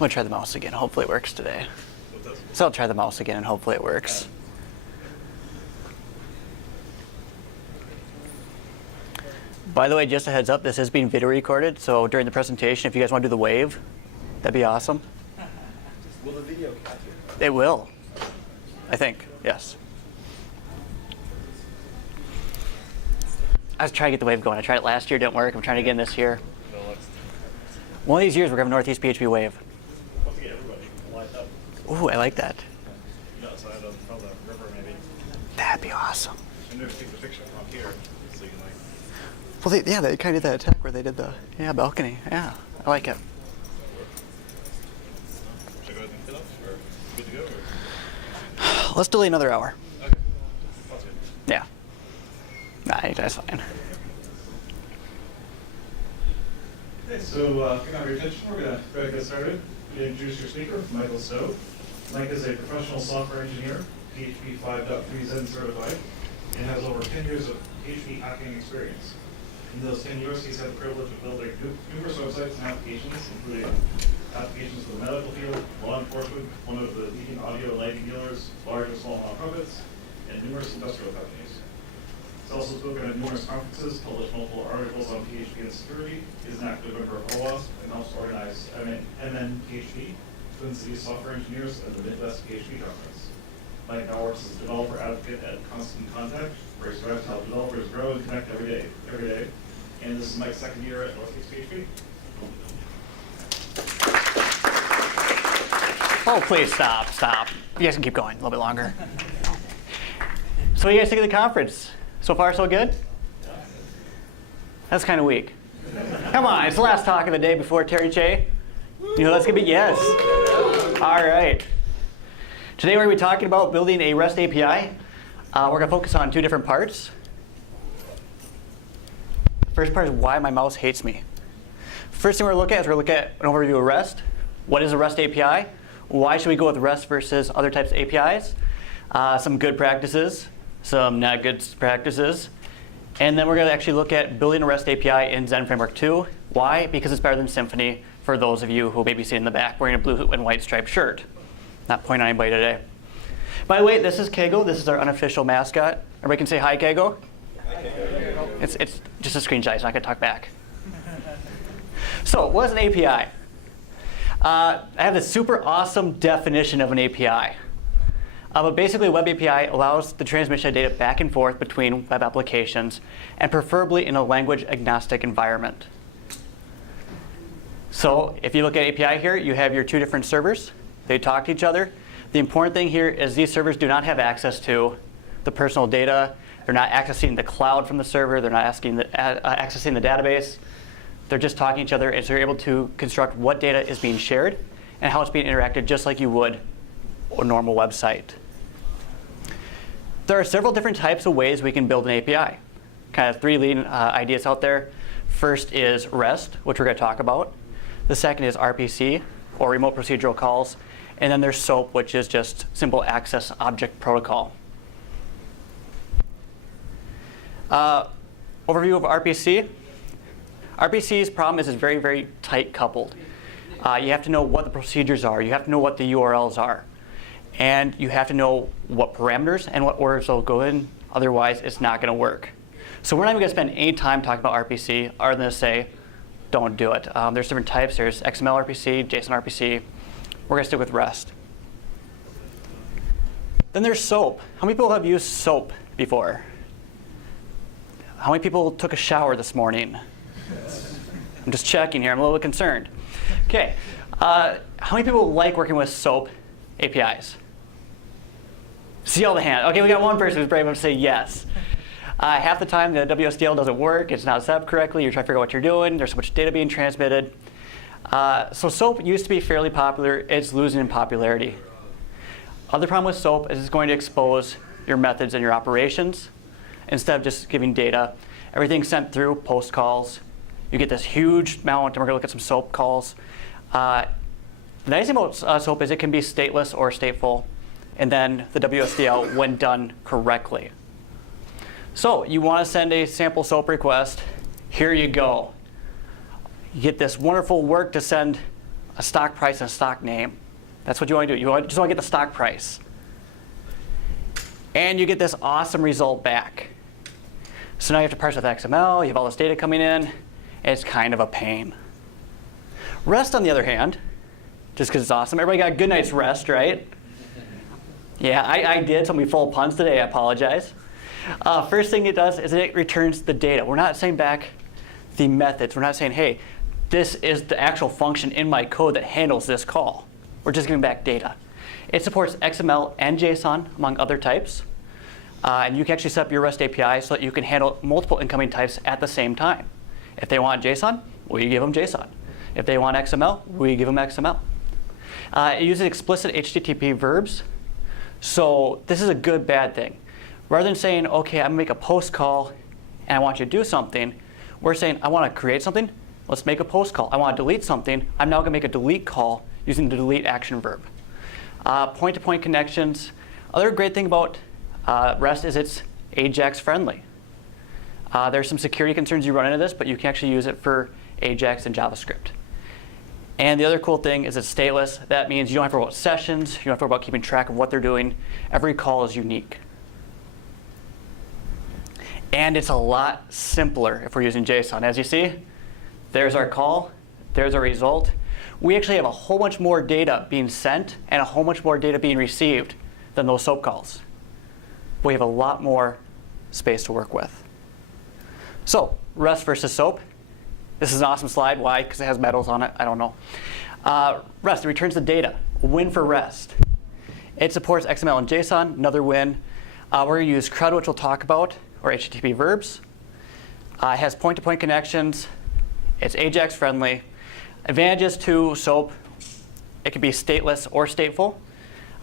going to try the mouse again. Hopefully it works today. So I'll try the mouse again and hopefully it works. By the way, just a heads up, this is being video recorded, so during the presentation, if you guys want to do the wave, that'd be awesome. Will the video capture? It will, I think, yes. I was trying to get the wave going. I tried it last year, didn't work. I'm trying it again this year. One of these years, we're going to have a Northeast PHP wave. Once again, everybody lined up. Ooh, I like that. Outside of from the river, maybe. That'd be awesome. And there's take the picture from here, so you can like. Well, they kind of did that attack where they did the balcony. Yeah, I like it. Should I go ahead and get up, or good to go? Or? Let's delay another hour. Okay. That's good. Yeah. Nah, that's fine. Okay, so if you have your attention, we're going to go ahead and get started. We introduce your speaker, Michael Stowe. Mike is a professional software engineer, PHP 5.3 Zen certified, and has over 10 years of PHP hacking experience. In those 10 years, he's had the privilege of building numerous websites and applications, including applications for the medical field, law enforcement, one of the leading audio and lighting dealers, large and small nonprofits, and numerous industrial companies. He's also spoken at numerous conferences, published multiple articles on PHP and security, is an active member of OWASP, and helps organize MNPHP, Twin Cities Software Engineers, and the Midwest PHP Conference. Mike now works as a developer advocate at Constant Contact, where he strives to help developers grow and connect every day. And this is Mike's second year at Northeast PHP. Oh, please stop. You guys can keep going a little bit longer. So what do you guys think of the conference? So far, so good? That's kind of weak. Come on, it's the last talk of the day before Terry Che. You know that's going to be yes. All right. Today we're going to be talking about building a REST API. We're going to focus on two different parts. First part is why my mouse hates me. First thing we're going to look at is we're going to look at an overview of REST. What is a REST API? Why should we go with REST versus other types of APIs? Some good practices, some not good practices. And then we're going to actually look at building a REST API in Zen Framework 2. Why? Because it's better than Symfony for those of you who may be sitting in the back wearing a blue and white striped shirt. Not pointing at anybody today. By the way, this is Kago. This is our unofficial mascot. Everybody can say hi, Kago. Hi, Kago. It's just a screenshot. It's not going to talk back. So what is an API? I have this super awesome definition of an API. But basically, a web API allows the transmission of data back and forth between web applications, and preferably in a language-agnostic environment. So if you look at API here, you have your two different servers. They talk to each other. The important thing here is these servers do not have access to the personal data. They're not accessing the cloud from the server. They're not accessing the database. They're just talking to each other, and so you're able to construct what data is being shared and how it's being interacted just like you would a normal website. There are several different types of ways we can build an API. Kind of three leading ideas out there. First is REST, which we're going to talk about. The second is RPC, or Remote Procedural Calls. And then there's SOAP, which is just Simple Access Object Protocol. Overview of RPC. RPC's problem is it's very, very tight coupled. You have to know what the procedures are. You have to know what the URLs are. And you have to know what parameters and what orders they'll go in. Otherwise, it's not going to work. So we're not even going to spend any time talking about RPC other than to say, don't do it. There's different types. There's XML RPC, JSON RPC. We're going to stick with REST. Then there's SOAP. How many people have used SOAP before? How many people took a shower this morning? I'm just checking here. I'm a little bit concerned. OK. How many people like working with SOAP APIs? See all the hands. OK, we got one person who's brave enough to say yes. Half the time, the WSDL doesn't work. It's not set up correctly. You're trying to figure out what you're doing. There's so much data being transmitted. So SOAP used to be fairly popular. It's losing in popularity. Other problem with SOAP is it's going to expose your methods and your operations instead of just giving data. Everything's sent through post calls. You get this huge amount, and we're going to look at some SOAP calls. The nice thing about SOAP is it can be stateless or stateful, and then the WSDL when done correctly. So you want to send a sample SOAP request. Here you go. You get this wonderful work to send a stock price and a stock name. That's what you want to do. Just want to get the stock price. And you get this awesome result back. So now you have to parse with XML, you have all this data coming in, and it's kind of a pain. REST, on the other hand, just because it's awesome. Everybody got a good night's rest, right? Yeah, I did, so I'm going to be full of puns today, I apologize. First thing it does is it returns the data. We're not saying back the methods. We're not saying, hey, this is the actual function in my code that handles this call. We're just giving back data. It supports XML and JSON, among other types. And you can actually set up your REST API so that you can handle multiple incoming types at the same time. If they want JSON, we give them JSON. If they want XML, we give them XML. It uses explicit HTTP verbs. So this is a good, bad thing. Rather than saying, OK, I'm going to make a post call, and I want you to do something, we're saying, I want to create something. Let's make a post call. I want to delete something. I'm now going to make a delete call using the delete action verb. Point-to-point connections. Other great thing about REST is it's AJAX friendly. There's some security concerns you run into this, but you can actually use it for AJAX and JavaScript. And the other cool thing is it's stateless. That means you don't have to worry about sessions. You don't have to worry about keeping track of what they're doing. Every call is unique. And it's a lot simpler if we're using JSON. As you see, there's our call. There's our result. We actually have a whole bunch more data being sent and a whole bunch more data being received than those SOAP calls. We have a lot more space to work with. So REST versus SOAP. This is an awesome slide. Why? Because it has medals on it. I don't know. REST, it returns the data. A win for REST. It supports XML and JSON. Another win. We're going to use CRUD, which we'll talk about, or HTTP verbs. It has point-to-point connections. It's AJAX friendly. Advantages to SOAP. It can be stateless or stateful.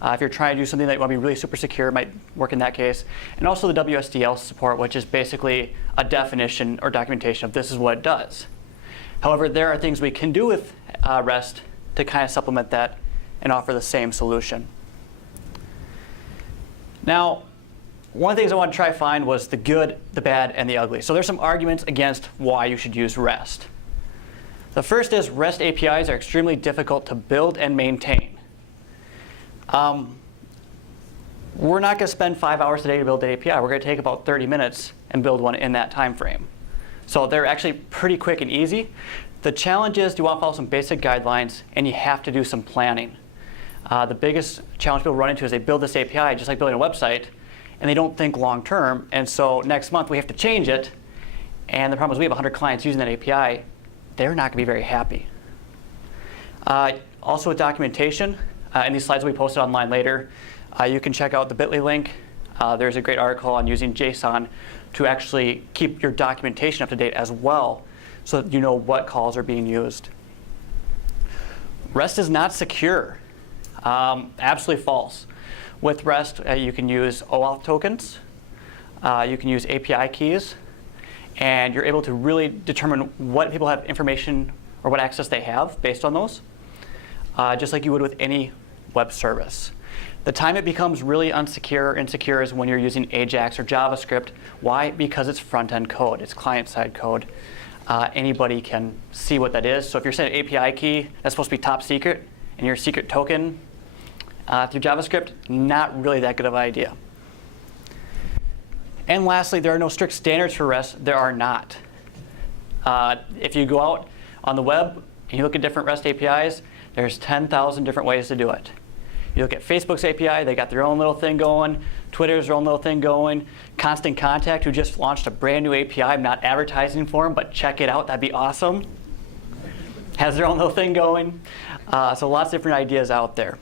If you're trying to do something that you want to be really super secure, it might work in that case. And also the WSDL support, which is basically a definition or documentation of this is what it does. However, there are things we can do with REST to kind of supplement that and offer the same solution. Now, one of the things I want to try to find was the good, the bad, and the ugly. So there's some arguments against why you should use REST. The first is REST APIs are extremely difficult to build and maintain. We're not going to spend 5 hours a day to build an API. We're going to take about 30 minutes and build one in that time frame. So they're actually pretty quick and easy. The challenge is you want to follow some basic guidelines, and you have to do some planning. The biggest challenge people run into is they build this API just like building a website, and they don't think long term. And so next month we have to change it. And the problem is we have 100 clients using that API. They're not going to be very happy. Also with documentation, and these slides will be posted online later, you can check out the bit.ly link. There's a great article on using JSON to actually keep your documentation up to date as well, so that you know what calls are being used. REST is not secure. Absolutely false. With REST, you can use OAuth tokens. You can use API keys. And you're able to really determine what people have information or what access they have based on those, just like you would with any web service. The time it becomes really insecure is when you're using AJAX or JavaScript. Why? Because it's front-end code. It's client-side code. Anybody can see what that is. So if you're setting an API key, that's supposed to be top secret, and your secret token through JavaScript, not really that good of an idea. And lastly, there are no strict standards for REST. There are not. If you go out on the web and you look at different REST APIs, there's 10,000 different ways to do it. You look at Facebook's API, they got their own little thing going. Twitter's their own little thing going. Constant Contact, who just launched a brand new API. I'm not advertising for them, but check it out. That'd be awesome. Has their own little thing going. So lots of different ideas out there.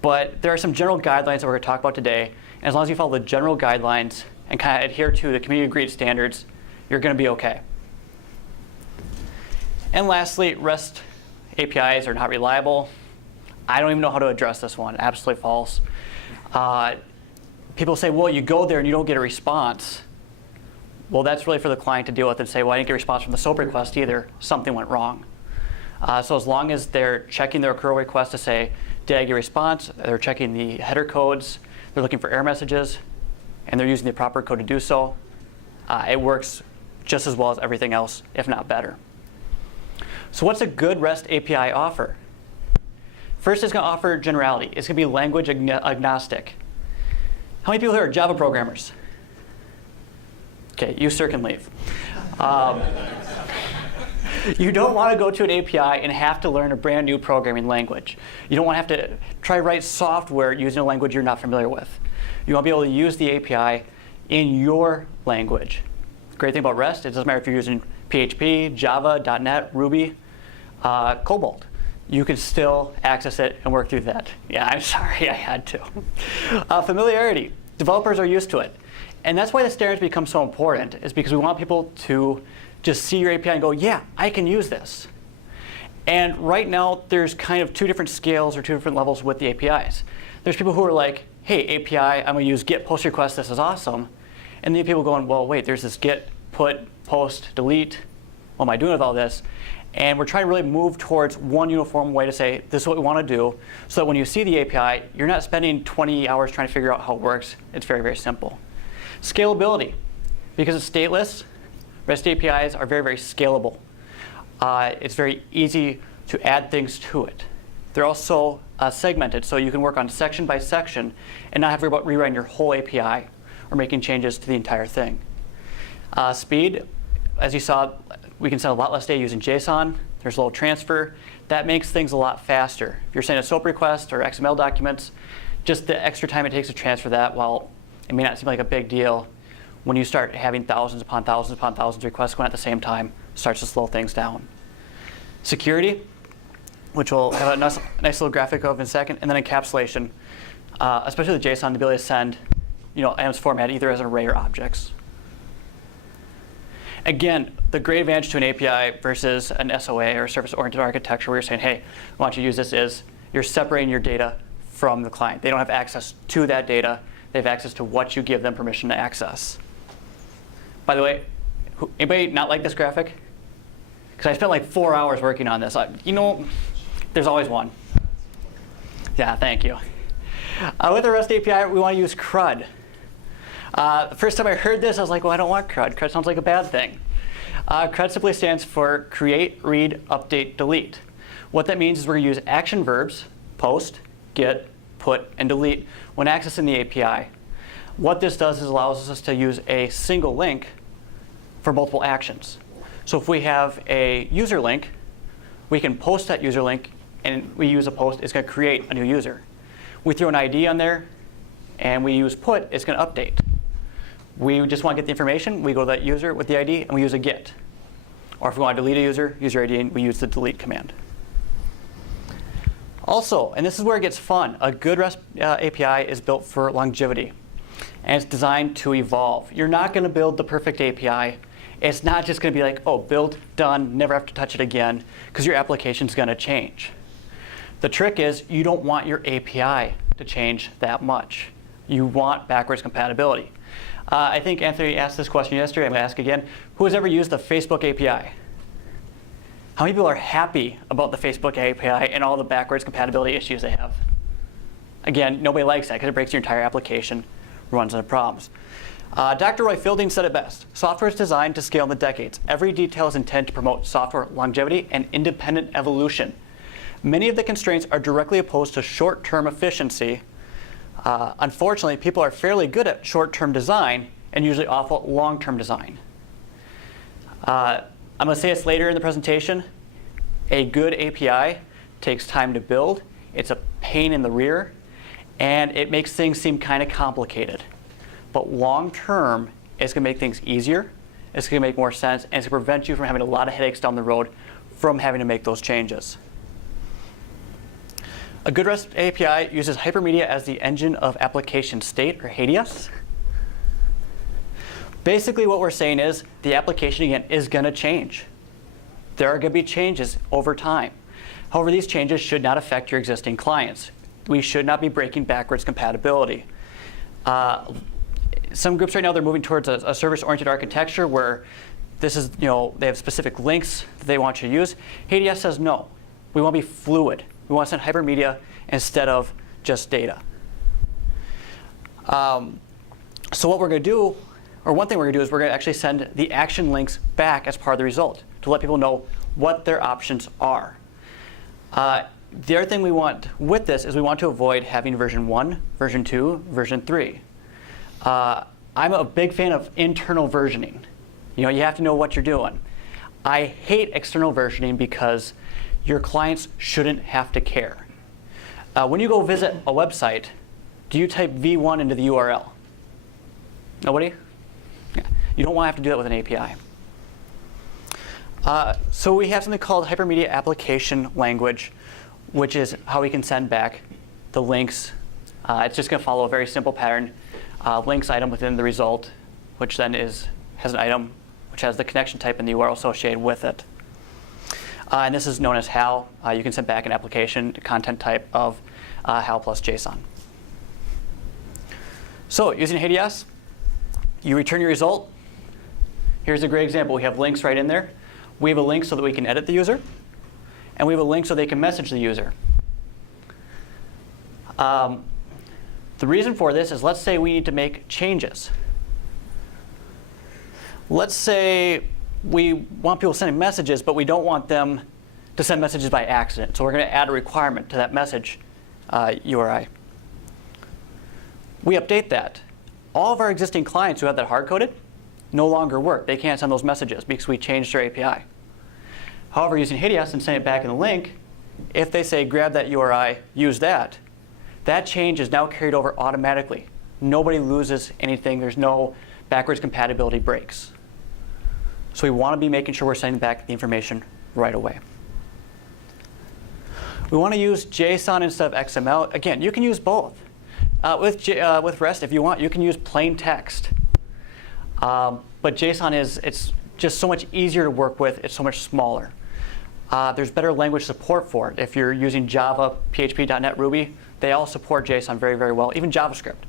But there are some general guidelines that we're going to talk about today. And as long as you follow the general guidelines and kind of adhere to the community agreed standards, you're going to be OK. And lastly, REST APIs are not reliable. I don't even know how to address this one. Absolutely false. People say, well, you go there and you don't get a response. Well, that's really for the client to deal with and say, well, I didn't get a response from the SOAP request either. Something went wrong. So as long as they're checking their accrual request to say, did I get a response? They're checking the header codes. They're looking for error messages. And they're using the proper code to do so. It works just as well as everything else, if not better. So what's a good REST API offer? First, it's going to offer generality. It's going to be language agnostic. How many people here are Java programmers? OK, you sir can leave. You don't want to go to an API and have to learn a brand new programming language. You don't want to have to try to write software using a language you're not familiar with. You want to be able to use the API in your language. The great thing about REST, it doesn't matter if you're using PHP, Java, .NET, Ruby, Cobalt. You can still access it and work through that. Yeah, I'm sorry, I had to. Familiarity. Developers are used to it. And that's why the standards become so important, is because we want people to just see your API and go, yeah, I can use this. And right now, there's kind of two different scales or two different levels with the APIs. There's people who are like, hey, API, I'm going to use get, post, request. This is awesome. And then people going, well, wait, there's this get, put, post, delete. What am I doing with all this? And we're trying to really move towards one uniform way to say, this is what we want to do, so that when you see the API, you're not spending 20 hours trying to figure out how it works. It's very, very simple. Scalability. Because it's stateless, REST APIs are very, very scalable. It's very easy to add things to it. They're also segmented, so you can work on section by section and not have to worry about rewriting your whole API or making changes to the entire thing. Speed, as you saw, we can send a lot less data using JSON. There's a little transfer. That makes things a lot faster. If you're sending a SOAP request or XML documents, just the extra time it takes to transfer that, while it may not seem like a big deal, when you start having thousands upon thousands upon thousands of requests going at the same time, starts to slow things down. Security, which we'll have a nice little graphic of in a second, and then encapsulation, especially with JSON, the ability to send items format either as an array or objects. Again, the great advantage to an API versus an SOA or service-oriented architecture where you're saying, hey, I want you to use this, is you're separating your data from the client. They don't have access to that data. They have access to what you give them permission to access. By the way, anybody not like this graphic? Because I spent like 4 hours working on this. There's always one. Yeah, thank you. With the REST API, we want to use CRUD. The first time I heard this, I was like, well, I don't want CRUD. CRUD sounds like a bad thing. CRUD simply stands for create, read, update, delete. What that means is we're going to use action verbs, post, get, put, and delete when accessing the API. What this does is allows us to use a single link for multiple actions. So if we have a user link, we can post that user link, and we use a post, it's going to create a new user. We throw an ID on there, and we use put, it's going to update. We just want to get the information, we go to that user with the ID, and we use a get. Or if we want to delete a user ID, and we use the delete command. Also, and this is where it gets fun, a good REST API is built for longevity. And it's designed to evolve. You're not going to build the perfect API. It's not just going to be like, oh, build, done, never have to touch it again, because your application's going to change. The trick is you don't want your API to change that much. You want backwards compatibility. I think Anthony asked this question yesterday. I'm going to ask again. Who has ever used the Facebook API? How many people are happy about the Facebook API and all the backwards compatibility issues they have? Again, nobody likes that because it breaks your entire application, runs into problems. Dr. Roy Fielding said it best. Software is designed to scale in the decades. Every detail is intended to promote software longevity and independent evolution. Many of the constraints are directly opposed to short-term efficiency. Unfortunately, people are fairly good at short-term design and usually awful at long-term design. I'm going to say this later in the presentation. A good API takes time to build. It's a pain in the rear. And it makes things seem kind of complicated. But long-term, it's going to make things easier. It's going to make more sense. And it's going to prevent you from having a lot of headaches down the road from having to make those changes. A good REST API uses hypermedia as the engine of application state, or HADIAS. Basically, what we're saying is the application, again, is going to change. There are going to be changes over time. However, these changes should not affect your existing clients. We should not be breaking backwards compatibility. Some groups right now, they're moving towards a service-oriented architecture where this is, they have specific links that they want you to use. HADIAS says no. We want to be fluid. We want to send hypermedia instead of just data. So what we're going to do, or one thing we're going to do is we're going to actually send the action links back as part of the result to let people know what their options are. The other thing we want with this is we want to avoid having version 1, version 2, version 3. I'm a big fan of internal versioning. You have to know what you're doing. I hate external versioning because your clients shouldn't have to care. When you go visit a website, do you type v1 into the URL? Nobody? Yeah. You don't want to have to do that with an API. So we have something called hypermedia application language, which is how we can send back the links. It's just going to follow a very simple pattern. Links item within the result, which then has an item which has the connection type and the URL associated with it. And this is known as HAL. You can send back an application content type of HAL plus JSON. So using HeyDS, you return your result. Here's a great example. We have links right in there. We have a link so that we can edit the user. And we have a link so they can message the user. The reason for this is, let's say we need to make changes. Let's say we want people sending messages, but we don't want them to send messages by accident. So we're going to add a requirement to that message URI. We update that. All of our existing clients who have that hard-coded no longer work. They can't send those messages because we changed their API. However, using HeyDS and send it back in the link, if they say grab that URI, use that, that change is now carried over automatically. Nobody loses anything. There's no backwards compatibility breaks. So we want to be making sure we're sending back the information right away. We want to use JSON instead of XML. Again, you can use both. With REST, if you want, you can use plain text. But JSON it's just so much easier to work with. It's so much smaller. There's better language support for it. If you're using Java, PHP, .NET, Ruby, they all support JSON very, very well, even JavaScript.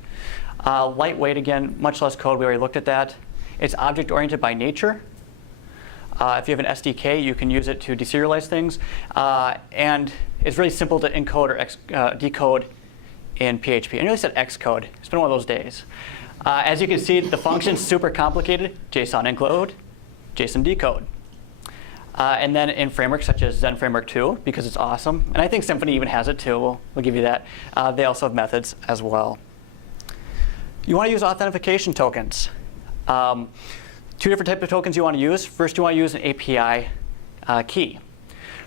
Lightweight, again, much less code. We already looked at that. It's object-oriented by nature. If you have an SDK, you can use it to deserialize things. And it's really simple to encode or decode in PHP. I nearly said Xcode. It's been one of those days. As you can see, the function's super complicated. JSON encode, JSON decode. And then in frameworks such as Zen Framework 2, because it's awesome. And I think Symfony even has it too. We'll give you that. They also have methods as well. You want to use authentication tokens. Two different types of tokens you want to use. First, you want to use an API key.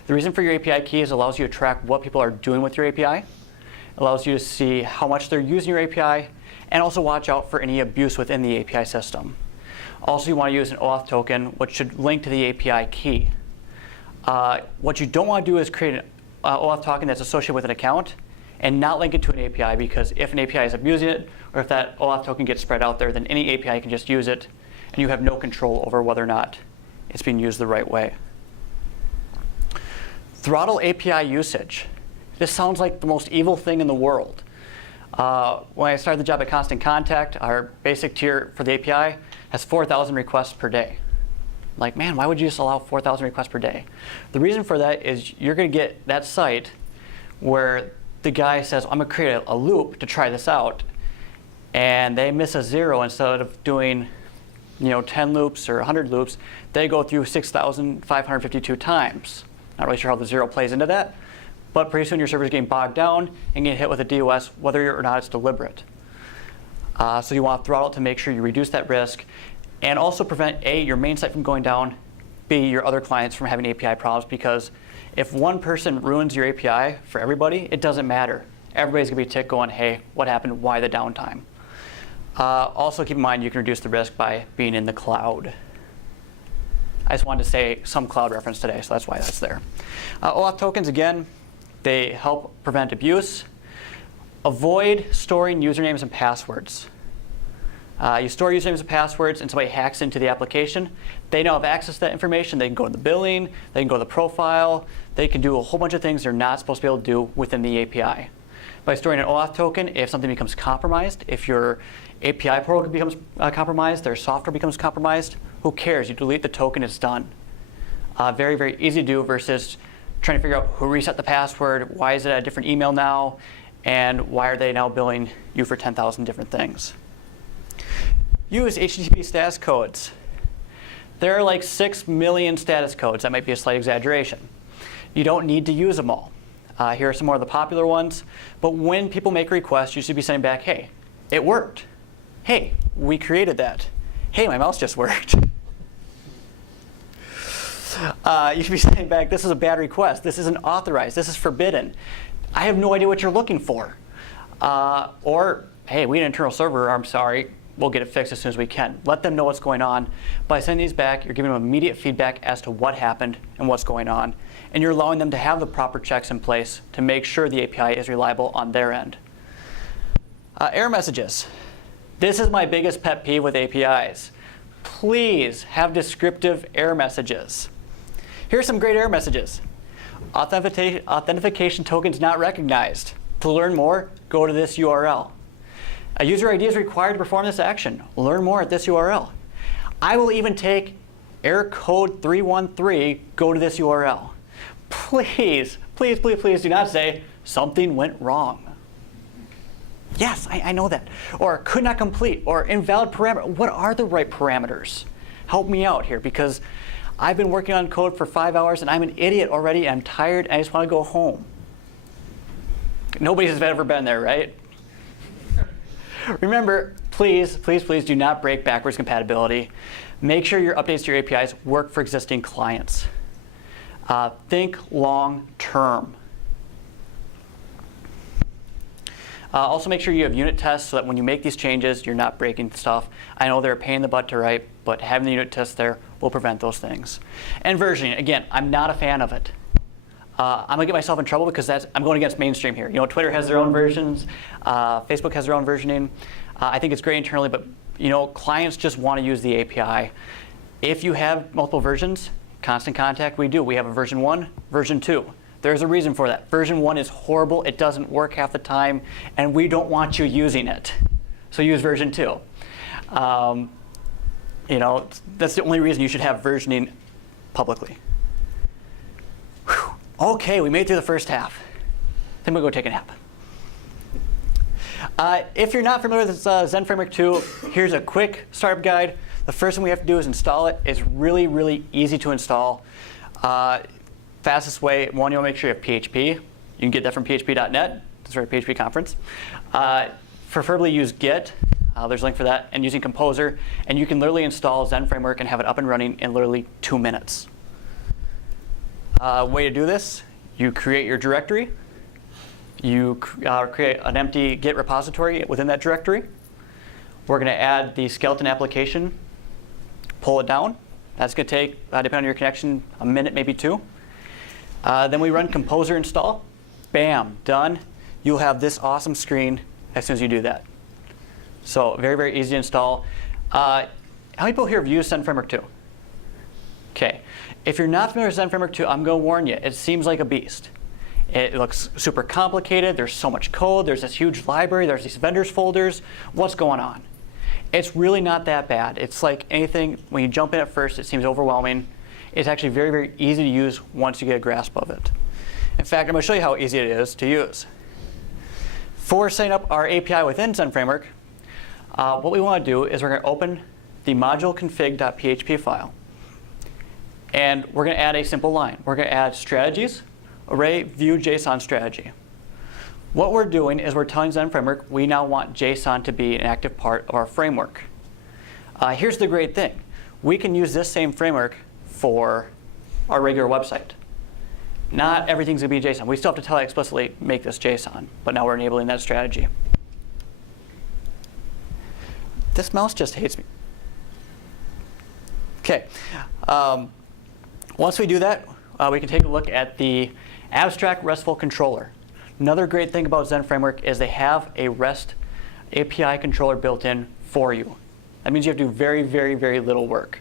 The reason for your API key is it allows you to track what people are doing with your API. It allows you to see how much they're using your API, and also watch out for any abuse within the API system. Also, you want to use an OAuth token, which should link to the API key. What you don't want to do is create an OAuth token that's associated with an account and not link it to an API, because if an API is abusing it, or if that OAuth token gets spread out there, then any API can just use it, and you have no control over whether or not it's being used the right way. Throttle API usage. This sounds like the most evil thing in the world. When I started the job at Constant Contact, our basic tier for the API has 4,000 requests per day. Like, man, why would you just allow 4,000 requests per day? The reason for that is you're going to get that site where the guy says, I'm going to create a loop to try this out, and they miss a 0 instead of doing 10 loops or 100 loops. They go through 6,552 times. Not really sure how the 0 plays into that, but pretty soon your server's getting bogged down and getting hit with a DOS, whether or not it's deliberate. So you want to throttle it to make sure you reduce that risk, and also prevent A, your main site from going down, B, your other clients from having API problems, because if one person ruins your API for everybody, it doesn't matter. Everybody's going to be ticked going, hey, what happened? Why the downtime? Also keep in mind you can reduce the risk by being in the cloud. I just wanted to say some cloud reference today, so that's why that's there. OAuth tokens, again, they help prevent abuse. Avoid storing usernames and passwords. You store usernames and passwords, and somebody hacks into the application. They now have access to that information. They can go to the billing. They can go to the profile. They can do a whole bunch of things they're not supposed to be able to do within the API. By storing an OAuth token, if something becomes compromised, if your API portal becomes compromised, their software becomes compromised, who cares? You delete the token, it's done. Very, very easy to do versus trying to figure out who reset the password, why is it a different email now, and why are they now billing you for 10,000 different things. Use HTTP status codes. There are like 6 million status codes. That might be a slight exaggeration. You don't need to use them all. Here are some more of the popular ones. But when people make a request, you should be saying back, hey, it worked. Hey, we created that. Hey, my mouse just worked. You should be saying back, this is a bad request. This isn't authorized. This is forbidden. I have no idea what you're looking for. Or, hey, we had an internal server. I'm sorry. We'll get it fixed as soon as we can. Let them know what's going on. By sending these back, you're giving them immediate feedback as to what happened and what's going on. And you're allowing them to have the proper checks in place to make sure the API is reliable on their end. Error messages. This is my biggest pet peeve with APIs. Please have descriptive error messages. Here's some great error messages. Authentication tokens not recognized. To learn more, go to this URL. A user ID is required to perform this action. Learn more at this URL. I will even take error code 313, go to this URL. Please, please, please, please do not say something went wrong. Yes, I know that. Or could not complete, or invalid parameter. What are the right parameters? Help me out here, because I've been working on code for 5 hours and I'm an idiot already. I'm tired and I just want to go home. Nobody has ever been there, right? Remember, please, please, please do not break backwards compatibility. Make sure your updates to your APIs work for existing clients. Think long term. Also make sure you have unit tests so that when you make these changes, you're not breaking stuff. I know they're a pain in the butt to write, but having the unit tests there will prevent those things. And versioning, again, I'm not a fan of it. I'm gonna get myself in trouble because I'm going against mainstream here. You know, Twitter has their own versions, Facebook has their own versioning. I think it's great internally, but you know, clients just want to use the API. If you have multiple versions, Constant Contact, we do. We have a version 1, version 2. There's a reason for that. Version 1 is horrible. It doesn't work half the time, and we don't want you using it. So use version 2. You know, that's the only reason you should have versioning publicly. Whew. Okay, we made it through the first half. Then we'll go take a nap. If you're not familiar with Zen Framework 2, here's a quick startup guide. The first thing we have to do is install it. It's really, really easy to install. Fastest way, one, you'll make sure you have PHP. You can get that from php.net. That's our PHP conference. Preferably use Git. There's a link for that. And using Composer. And you can literally install Zen Framework and have it up and running in literally 2 minutes. Way to do this, you create your directory. You create an empty Git repository within that directory. We're going to add the skeleton application, pull it down. That's going to take, depending on your connection, a minute, maybe 2. Then we run Composer install. Bam, done. You'll have this awesome screen as soon as you do that. So very, very easy to install. How many people here have used Zen Framework 2? Okay. If you're not familiar with Zen Framework 2, I'm going to warn you. It seems like a beast. It looks super complicated. There's so much code. There's this huge library. There's these vendors folders. What's going on? It's really not that bad. It's like anything, when you jump in at first, it seems overwhelming. It's actually very, very easy to use once you get a grasp of it. In fact, I'm going to show you how easy it is to use. For setting up our API within Zen Framework, what we want to do is we're going to open the module.config.php file. And we're going to add a simple line. We're going to add strategies, array, view, JSON strategy. What we're doing is we're telling Zen Framework we now want JSON to be an active part of our framework. Here's the great thing. We can use this same framework for our regular website. Not everything's going to be JSON. We still have to tell it explicitly, make this JSON. But now we're enabling that strategy. This mouse just hates me. OK. Once we do that, we can take a look at the abstract RESTful controller. Another great thing about Zen Framework is they have a REST API controller built in for you. That means you have to do very, very, very little work.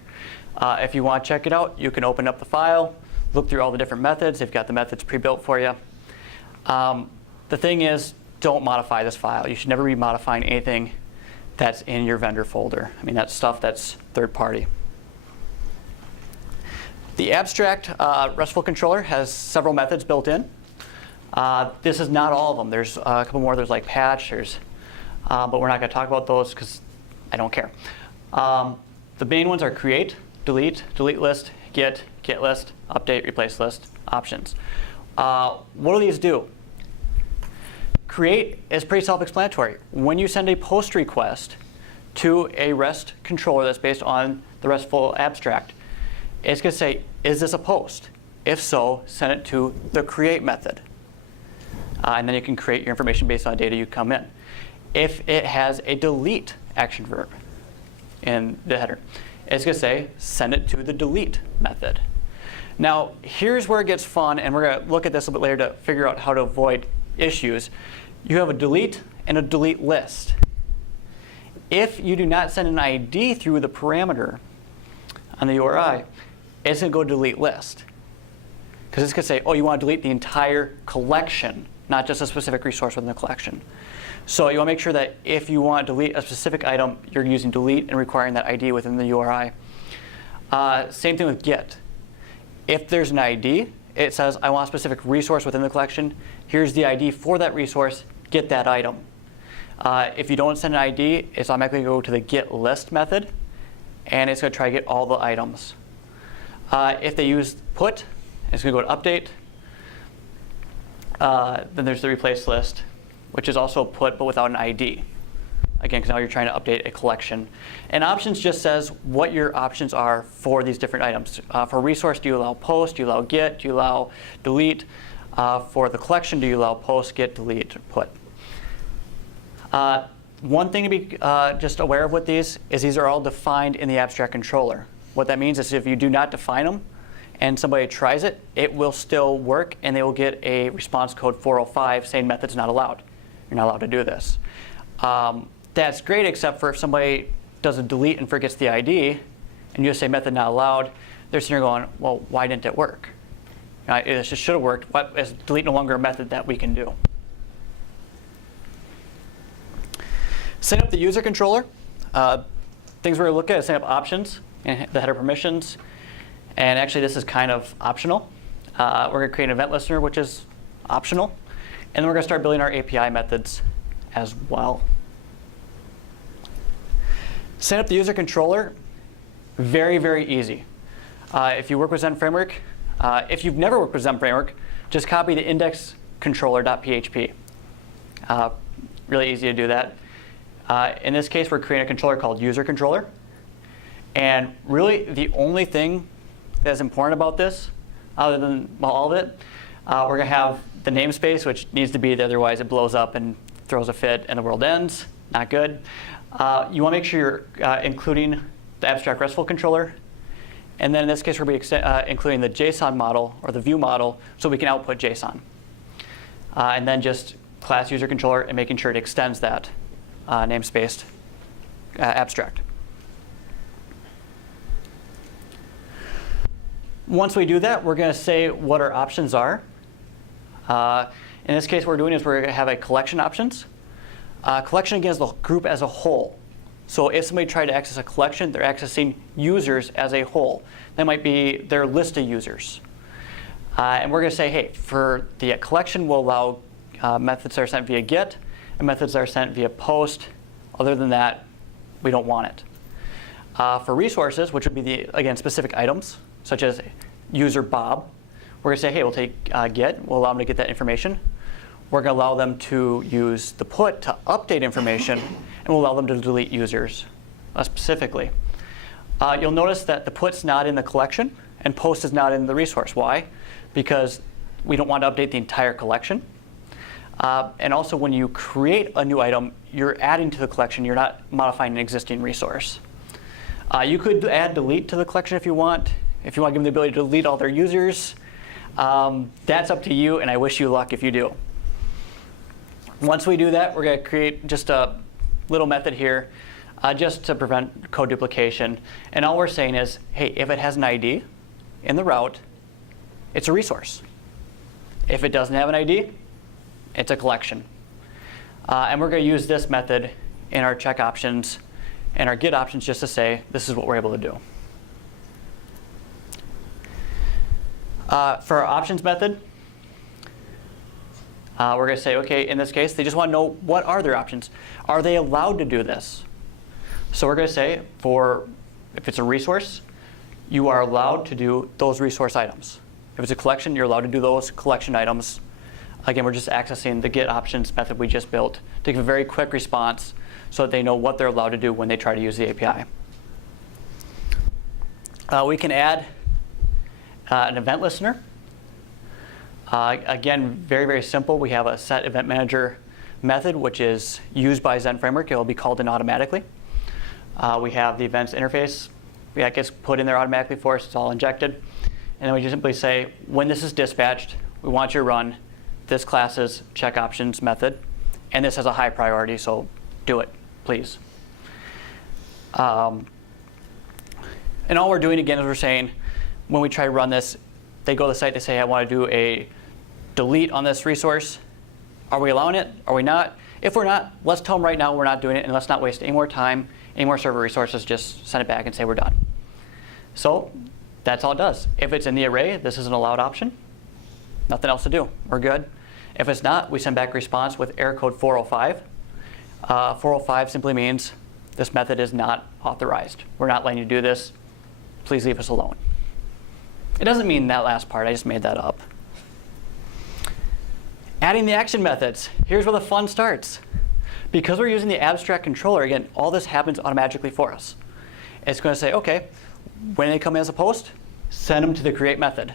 If you want to check it out, you can open up the file, look through all the different methods. They've got the methods pre-built for you. The thing is, don't modify this file. You should never be modifying anything that's in your vendor folder. I mean, that's stuff that's third party. The abstract RESTful controller has several methods built in. This is not all of them. There's a couple more. There's like patch, but we're not going to talk about those because I don't care. The main ones are create, delete, delete list, get list, update, replace list, options. What do these do? Create is pretty self-explanatory. When you send a post request to a REST controller that's based on the RESTful abstract, it's going to say, is this a post? If so, send it to the create method. And then you can create your information based on the data you come in. If it has a delete action verb in the header, it's going to say, send it to the delete method. Now, here's where it gets fun, and we're going to look at this a bit later to figure out how to avoid issues. You have a delete and a delete list. If you do not send an ID through the parameter on the URI, it's going to go delete list. Because it's going to say, oh, you want to delete the entire collection, not just a specific resource within the collection. So you want to make sure that if you want to delete a specific item, you're using delete and requiring that ID within the URI. Same thing with get. If there's an ID, it says, I want a specific resource within the collection. Here's the ID for that resource. Get that item. If you don't send an ID, it's automatically going to go to the get list method, and it's going to try to get all the items. If they use put, it's going to go to update. Then there's the replace list, which is also put but without an ID. Again, because now you're trying to update a collection. And options just says what your options are for these different items. For resource, do you allow post? Do you allow get? Do you allow delete? For the collection, do you allow post, get, delete, or put? One thing to be just aware of with these is these are all defined in the abstract controller. What that means is if you do not define them and somebody tries it, it will still work, and they will get a response code 405 saying method's not allowed. You're not allowed to do this. That's great, except for if somebody does a delete and forgets the ID, and you just say method not allowed, they're sitting there going, well, why didn't it work? It just should have worked. Why is delete no longer a method that we can do? Set up the user controller. Things we're going to look at is setting up options and the header permissions. And actually, this is kind of optional. We're going to create an event listener, which is optional. And then we're going to start building our API methods as well. Set up the user controller. Very, very easy. If you work with Zen Framework, if you've never worked with Zen Framework, just copy the index controller.php. Really easy to do that. In this case, we're creating a controller called user controller. And really, the only thing that's important about this, other than all of it, we're going to have the namespace, which needs to be there, otherwise it blows up and throws a fit and the world ends. Not good. You want to make sure you're including the abstract RESTful controller. And then in this case, we're going to be including the JSON model or the view model so we can output JSON. And then just class user controller and making sure it extends that namespaced abstract. Once we do that, we're going to say what our options are. In this case, what we're doing is we're going to have a collection options. Collection, again, is the group as a whole. So if somebody tried to access a collection, they're accessing users as a whole. That might be their list of users. And we're going to say, hey, for the collection, we'll allow methods that are sent via get and methods that are sent via post. Other than that, we don't want it. For resources, which would be the, again, specific items, such as user Bob, we're going to say, hey, we'll take get. We'll allow them to get that information. We're going to allow them to use the put to update information, and we'll allow them to delete users specifically. You'll notice that the put's not in the collection, and post is not in the resource. Why? Because we don't want to update the entire collection. And also, when you create a new item, you're adding to the collection. You're not modifying an existing resource. You could add delete to the collection if you want. If you want to give them the ability to delete all their users, that's up to you, and I wish you luck if you do. Once we do that, we're going to create just a little method here just to prevent code duplication. And all we're saying is, hey, if it has an ID in the route, it's a resource. If it doesn't have an ID, it's a collection. And we're going to use this method in our check options and our get options just to say, this is what we're able to do. For our options method, we're going to say, OK, in this case, they just want to know what are their options. Are they allowed to do this? So we're going to say, if it's a resource, you are allowed to do those resource items. If it's a collection, you're allowed to do those collection items. Again, we're just accessing the get options method we just built to give a very quick response so that they know what they're allowed to do when they try to use the API. We can add an event listener. Again, very, very simple. We have a set event manager method, which is used by Zen Framework. It will be called in automatically. We have the events interface. That gets put in there automatically for us. It's all injected. And then we just simply say, when this is dispatched, we want you to run this class's check options method. And this has a high priority, so do it, please. And all we're doing, again, is we're saying, when we try to run this, they go to the site, they say, I want to do a delete on this resource. Are we allowing it? Are we not? If we're not, let's tell them right now we're not doing it, and let's not waste any more time, any more server resources. Just send it back and say we're done. So that's all it does. If it's in the array, this is an allowed option. Nothing else to do. We're good. If it's not, we send back a response with error code 405. 405 simply means this method is not authorized. We're not letting you do this. Please leave us alone. It doesn't mean that last part. I just made that up. Adding the action methods. Here's where the fun starts. Because we're using the abstract controller, again, all this happens automatically for us. It's going to say, OK, when they come in as a post, send them to the create method.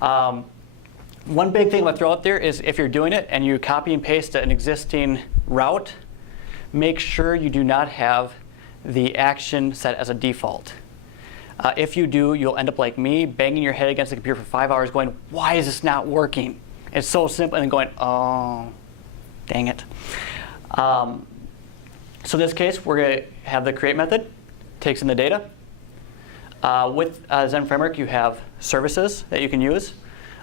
One big thing I'm going to throw out there is if you're doing it and you copy and paste an existing route, make sure you do not have the action set as a default. If you do, you'll end up like me, banging your head against the computer for 5 hours going, why is this not working? It's so simple, and then going, oh, dang it. So in this case, we're going to have the create method, takes in the data. With Zen Framework, you have services that you can use.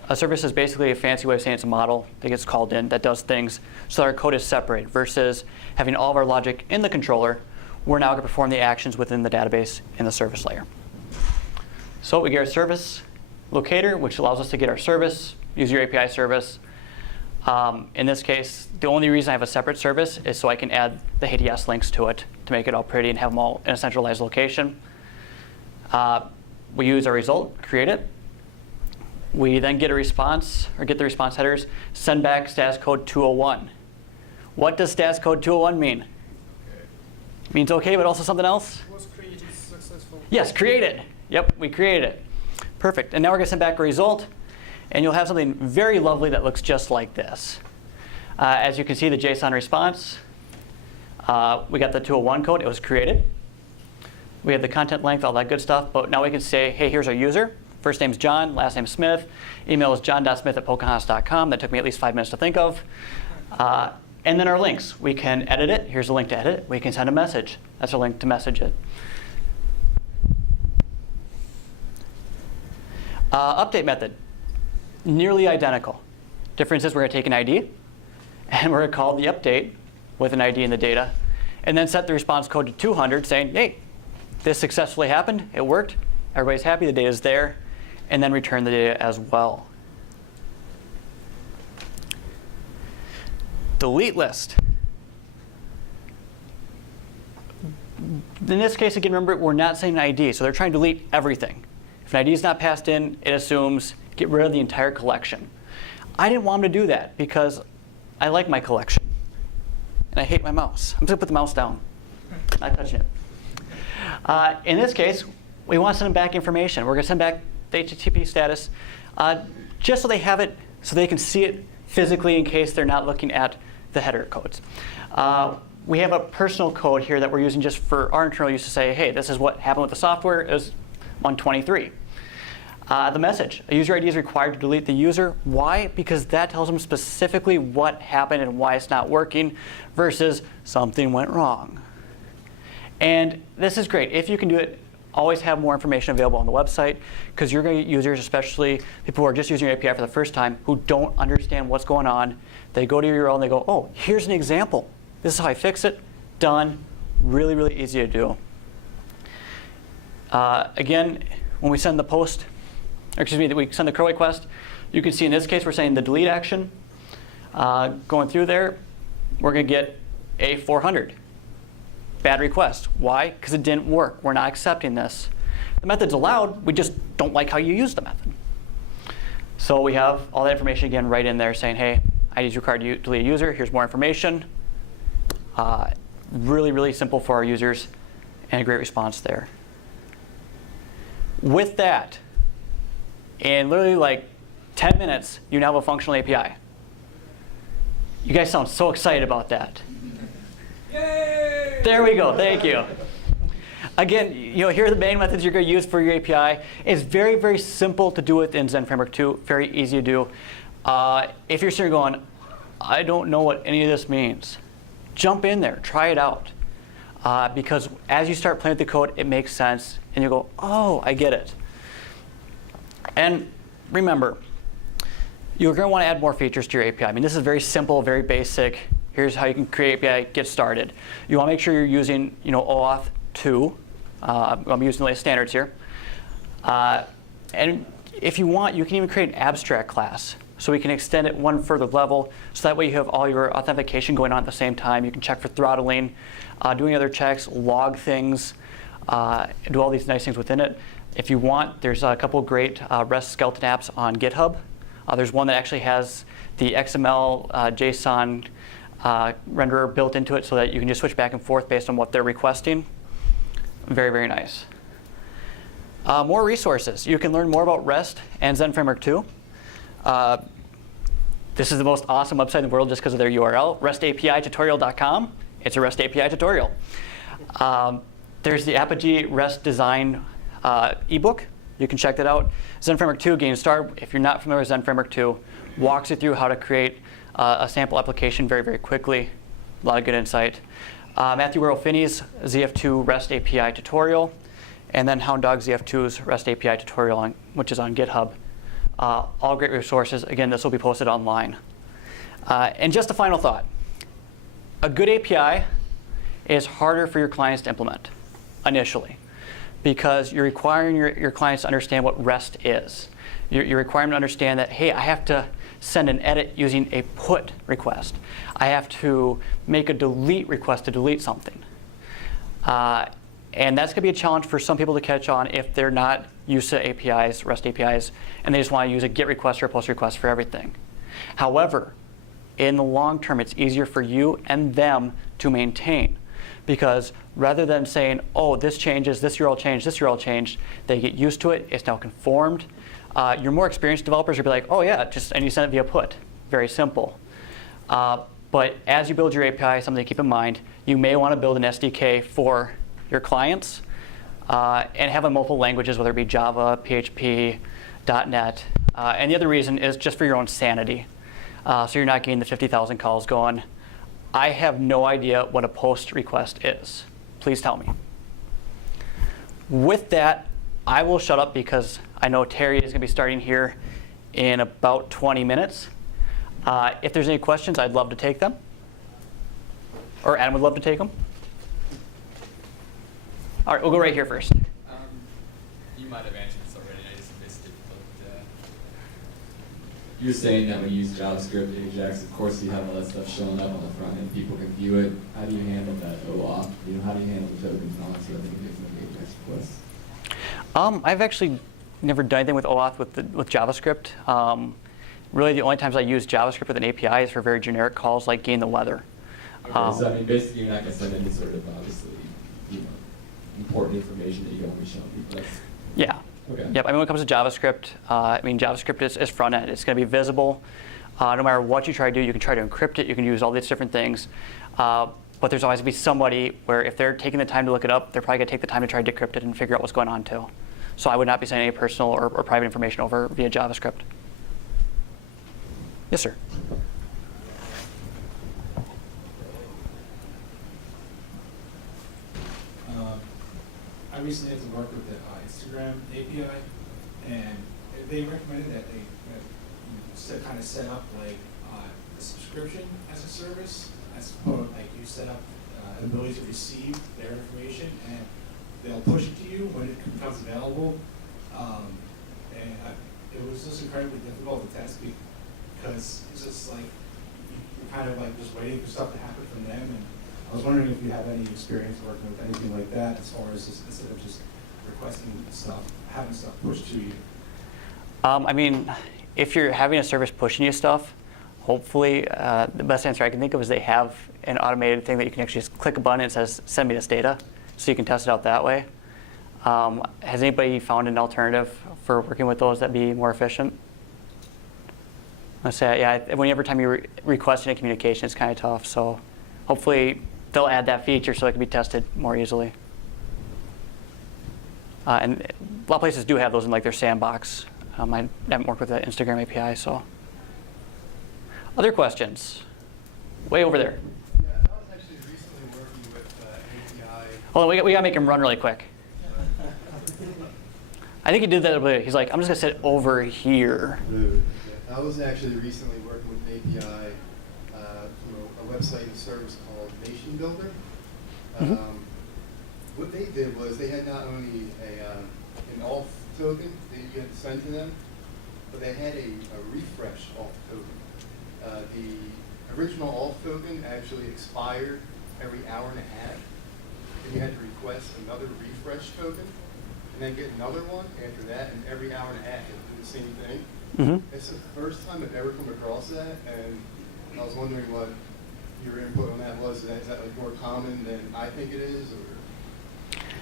A service is basically a fancy way of saying it's a model that gets called in that does things so that our code is separated versus having all of our logic in the controller. We're now going to perform the actions within the database in the service layer. So we get our service locator, which allows us to get our service, use your API service. In this case, the only reason I have a separate service is so I can add the HTTPS links to it to make it all pretty and have them all in a centralized location. We use our result, create it. We then get a response, or get the response headers, send back status code 201. What does status code 201 mean? Okay. It means OK, but also something else? Was created successful. Yes, created. Yep, we created it. Perfect. And now we're going to send back a result. And you'll have something very lovely that looks just like this. As you can see, the JSON response. We got the 201 code. It was created. We have the content length, all that good stuff. But now we can say, hey, here's our user. First name's John, last name's Smith. Email is john.smith@pocahontas.com. That took me at least 5 minutes to think of. And then our links. We can edit it. Here's a link to edit. We can send a message. That's a link to message it. Update method. Nearly identical. Difference is we're going to take an ID, and we're going to call the update with an ID in the data, and then set the response code to 200 saying, hey, this successfully happened. It worked. Everybody's happy. The data is there. And then return the data as well. Delete list. In this case, again, remember, we're not saying an ID. So they're trying to delete everything. If an ID is not passed in, it assumes get rid of the entire collection. I didn't want them to do that because I like my collection. And I hate my mouse. I'm just going to put the mouse down. Not touching it. In this case, we want to send them back information. We're going to send back the HTTP status just so they have it, so they can see it physically in case they're not looking at the header codes. We have a personal code here that we're using just for our internal use to say, hey, this is what happened with the software. It was 123. The message, a user ID is required to delete the user. Why? Because that tells them specifically what happened and why it's not working versus something went wrong. And this is great. If you can do it, always have more information available on the website because you're going to get users, especially people who are just using your API for the first time, who don't understand what's going on. They go to your URL and they go, oh, here's an example. This is how I fix it. Done. Really, really easy to do. Again, when we send the post, or excuse me, we send the curl request, you can see in this case we're saying the delete action. Going through there, we're going to get a 400. Bad request. Why? Because it didn't work. We're not accepting this. The method's allowed, we just don't like how you use the method. So we have all that information again right in there saying, hey, ID is required to delete a user. Here's more information. Really, really simple for our users, and a great response there. With that, in literally like 10 minutes, you now have a functional API. You guys sound so excited about that. Yay! There we go. Thank you. Again, here are the main methods you're going to use for your API. It's very, very simple to do within Zen Framework 2. Very easy to do. If you're sitting going, I don't know what any of this means, jump in there. Try it out. Because as you start playing with the code, it makes sense. And you go, oh, I get it. And remember, you're going to want to add more features to your API. I mean, this is very simple, very basic. Here's how you can create API, get started. You want to make sure you're using OAuth 2. I'm using the latest standards here. And if you want, you can even create an abstract class. So we can extend it one further level. So that way you have all your authentication going on at the same time. You can check for throttling, doing other checks, log things, do all these nice things within it. If you want, there's a couple of great REST skeleton apps on GitHub. There's one that actually has the XML JSON renderer built into it so that you can just switch back and forth based on what they're requesting. Very, very nice. More resources. You can learn more about REST and Zen Framework 2. This is the most awesome website in the world just because of their URL, restapitutorial.com. It's a REST API tutorial. There's the Apogee REST Design ebook. You can check that out. Zen Framework 2, getting started. If you're not familiar with Zen Framework 2, walks you through how to create a sample application very, very quickly. A lot of good insight. Matthew Worrell-Finney's ZF2 REST API tutorial, and then Hound Dog ZF2's REST API tutorial, which is on GitHub. All great resources. Again, this will be posted online. And just a final thought. A good API is harder for your clients to implement initially because you're requiring your clients to understand what REST is. You're requiring them to understand that, hey, I have to send an edit using a put request. I have to make a delete request to delete something. And that's going to be a challenge for some people to catch on if they're not used to APIs, REST APIs, and they just want to use a GET request or a POST request for everything. However, in the long term, it's easier for you and them to maintain. Because rather than saying, oh, this changes, this URL changed, this URL changed, they get used to it, it's now conformed. Your more experienced developers will be like, oh yeah, and you send it via put. Very simple. But as you build your API, something to keep in mind, you may want to build an SDK for your clients and have it in multiple languages, whether it be Java, PHP, .NET. And the other reason is just for your own sanity. So you're not getting the 50,000 calls going, I have no idea what a POST request is. Please tell me. With that, I will shut up because I know Terry is going to be starting here in about 20 minutes. If there's any questions, I'd love to take them. Or Adam would love to take them. All right, we'll go right here first. You might have answered this already, I just missed it. But you're saying that when you use JavaScript, Ajax, of course you have all that stuff showing up on the front end, people can view it. How do you handle that OAuth? How do you handle the tokens and all that so that they can get some Ajax requests? I've actually never done anything with OAuth with JavaScript. Really, the only times I use JavaScript with an API is for very generic calls like gain the weather. Okay, so I mean, basically, you're not going to send any sort of obviously, important information that you don't want to show people. Yeah. Okay. Yep. I mean, when it comes to JavaScript, JavaScript is front end. It's going to be visible. No matter what you try to do, you can try to encrypt it. You can use all these different things. But there's always going to be somebody where if they're taking the time to look it up, they're probably going to take the time to try to decrypt it and figure out what's going on too. So I would not be sending any personal or private information over via JavaScript. Yes, sir. I recently had to work with the Instagram API, and they recommended that they kind of set up like a subscription as a service, like you set up an ability to receive their information, and they'll push it to you when it becomes available. It was just incredibly difficult to test because it's just like you're kind of like just waiting for stuff to happen from them. And I was wondering if you have any experience working with anything like that, as far as just, instead of just requesting stuff, having stuff pushed to you? I mean, if you're having a service pushing you stuff, hopefully the best answer I can think of is they have an automated thing that you can actually just click a button and it says, send me this data, so you can test it out that way. Has anybody found an alternative for working with those that'd be more efficient? Let's say, yeah, whenever time you're requesting a communication, it's kind of tough. So hopefully they'll add that feature so it can be tested more easily. And a lot of places do have those in like their sandbox. I haven't worked with the Instagram API, so. Other questions? Way over there. Yeah, I was actually recently working with API. Hold on, we gotta make him run really quick. I think he did that a little bit. He's like, I'm just gonna sit over here. I was actually recently working with an API through a website and service called Nation Builder. Mhm. What they did was they had not only an auth token that you had to send to them, but they had a refresh auth token. The original auth token actually expired every hour and a half, and you had to request another refresh token, and then get another one after that, and every hour and a half you had to do the same thing. Mm-hmm. It's the first time I've ever come across that, and I was wondering what your input on that was. Is that like more common than I think it is, or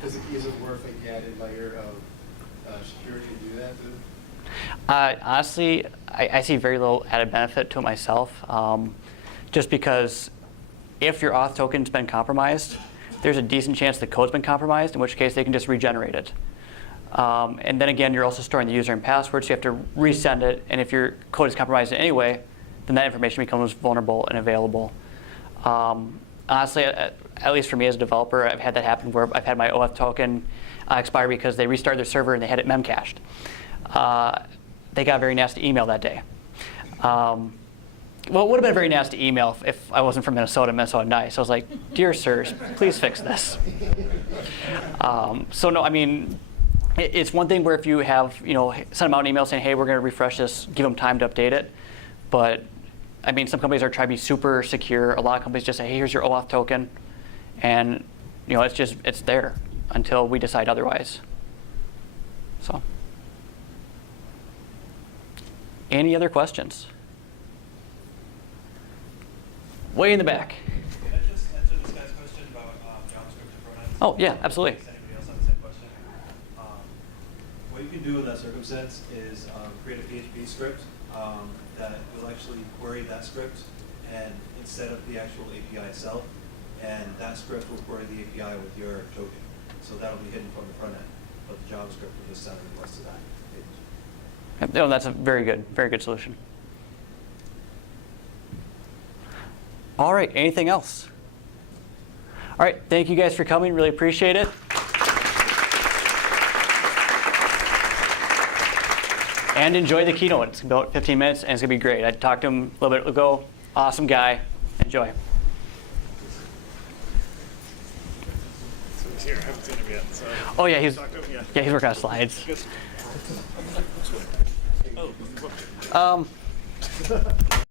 is it worth like the added layer of security to do that too? Honestly, I see very little added benefit to it myself, just because if your auth token's been compromised, there's a decent chance the code's been compromised, in which case they can just regenerate it. And then again, you're also storing the user and password, so you have to resend it. And if your code is compromised in any way, then that information becomes vulnerable and available. Honestly, at least for me as a developer, I've had that happen where I've had my OAuth token expire because they restarted their server and they had it memcached. They got a very nasty email that day. Well, it would have been a very nasty email if I wasn't from Minnesota nice. I was like, dear sirs, please fix this. So no, I mean, it's one thing where if you have, send them out an email saying, hey, we're going to refresh this, give them time to update it. But I mean, some companies are trying to be super secure. A lot of companies just say, hey, here's your OAuth token. And it's there until we decide otherwise. So, any other questions? Way in the back. Can I just answer this guy's question about JavaScript and pronouns? Oh, yeah, absolutely. Does anybody else have the same question? What you can do in that circumstance is create a PHP script that will actually query that script and instead of the actual API itself, and that script will query the API with your token. So that'll be hidden from the front end, but the JavaScript will just send a request to that page. No, that's a very good solution. All right, anything else? All right, thank you guys for coming. Really appreciate it. And enjoy the keynote. It's about 15 minutes, and it's going to be great. I talked to him a little bit ago. Awesome guy. Enjoy. So he's here. I haven't seen him yet. So Oh, yeah, he's talk to him, he's working on slides. Good. Oh,